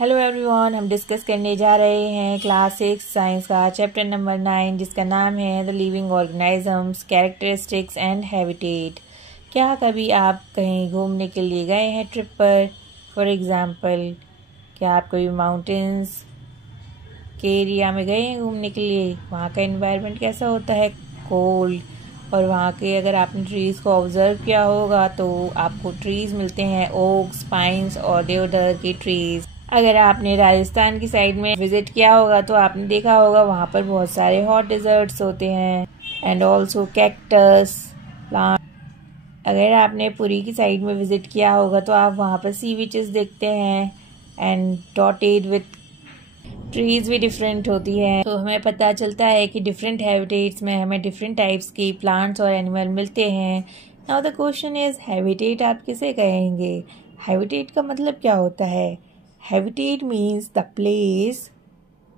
Hello everyone, हम discuss करने जा रहे हैं क्लास 6 साइंस का चैप्टर नंबर 9 जिसका नाम है the living organisms characteristics and habitat. क्या कभी आप कहीं घूमने के लिए गए हैं ट्रिप पर? फॉर एग्ज़ाम्पल, क्या आप कभी माउंटेन्स के एरिया में गए हैं घूमने के लिए? वहाँ का एनवायरनमेंट कैसा होता है? कोल्ड। और वहाँ के अगर आपने ट्रीज़ को ऑब्ज़र्व किया होगा तो आपको ट्रीज़ मिलते हैं, ओक्स, पाइन्स और देवदार की ट्रीज़। अगर आपने राजस्थान की साइड में विजिट किया होगा तो आपने देखा होगा वहाँ पर बहुत सारे हॉट डेजर्ट्स होते हैं एंड ऑल्सो कैक्टस प्लांट। अगर आपने पुरी की साइड में विजिट किया होगा तो आप वहाँ पर सी बीचेस देखते हैं एंड डॉटेड विथ ट्रीज भी डिफरेंट होती है। तो हमें पता चलता है कि डिफरेंट हैबिटेट्स में हमें डिफरेंट टाइप्स की प्लांट्स और एनिमल मिलते हैं। Now the question is, habitat आप किसे कहेंगे? हैबिटेट का मतलब क्या होता है? Habitat means the place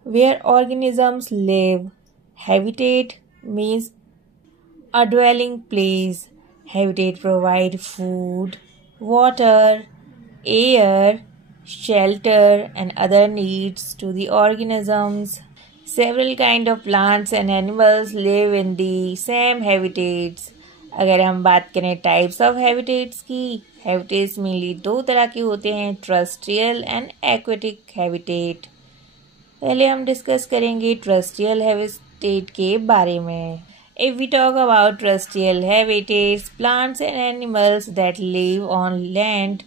where organisms live. Habitat means a dwelling place. Habitat provide food, water, air, shelter and other needs to the organisms. Several kind of plants and animals live in the same habitats. अगर हम बात करें types of habitats की, habitats mainly दो तरह के होते हैं, टर्रेस्ट्रियल एंड एक्वेटिक हैबिटेट। पहले हम डिस्कस करेंगे टर्रेस्ट्रियल हैबिटेट के बारे में। If we talk about terrestrial habitats, plants and animals that live on land,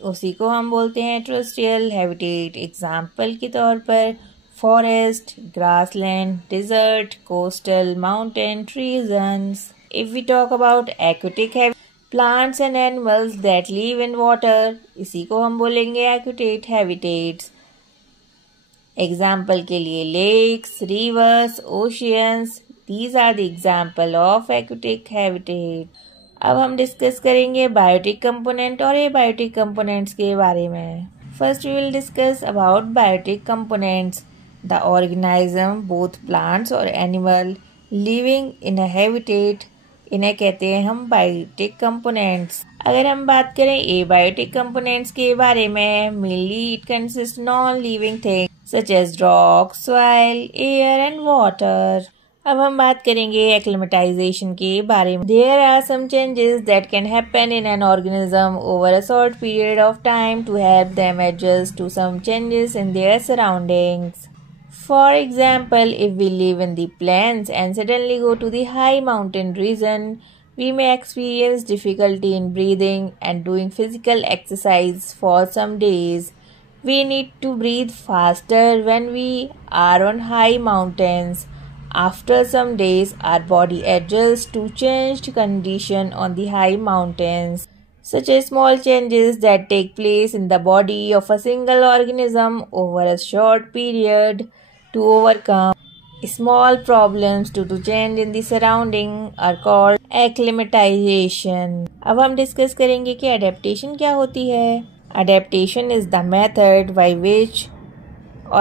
उसी को हम बोलते हैं टर्रेस्ट्रियल हैबिटेट। एग्जाम्पल के तौर पर forest, grassland, desert, coastal, mountain, tree zones. If we talk about aquatic plants and animals that live in water, इसी को हम बोलेंगे aquatic habitats। एग्जाम्पल के लिए lakes, rivers, oceans, these are the example of aquatic habitat। अब हम discuss करेंगे biotic component और एबायोटिक कंपोनेंट्स के बारे में। First we will discuss about biotic components. The organism, both plants और animal living in a habitat, इन्हें कहते हैं हम बायोटिक कंपोनेंट्स। अगर हम बात करें एबायोटिक कंपोनेंट्स के बारे में, mainly it consist non living things such as rock, soil, air and water. अब हम बात करेंगे एक्लिमेटाइजेशन के बारे में। There are some changes that can happen in an organism over a short period of time to help them adjust to some changes in their surroundings. For example, if we live in the plains and suddenly go to the high mountain region, we may experience difficulty in breathing and doing physical exercise for some days. We need to breathe faster when we are on high mountains. After some days, our body adjusts to changed condition on the high mountains. Such as small changes that take place in the body of a single organism over a short period to overcome small problems due to change in the surrounding are called acclimatization। अब हम discuss करेंगे कि adaptation क्या होती है। Adaptation is the method by which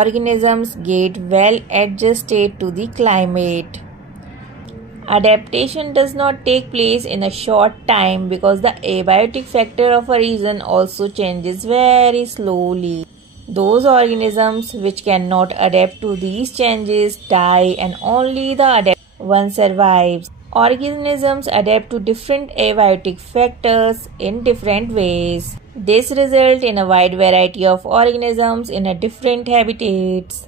organisms get well adjusted to the climate. Adaptation does not take place in a short time because the abiotic factor of a region also changes very slowly. Those organisms which cannot adapt to these changes die and only the adapted one survives. Organisms adapt to different abiotic factors in different ways. This results in a wide variety of organisms in a different habitats.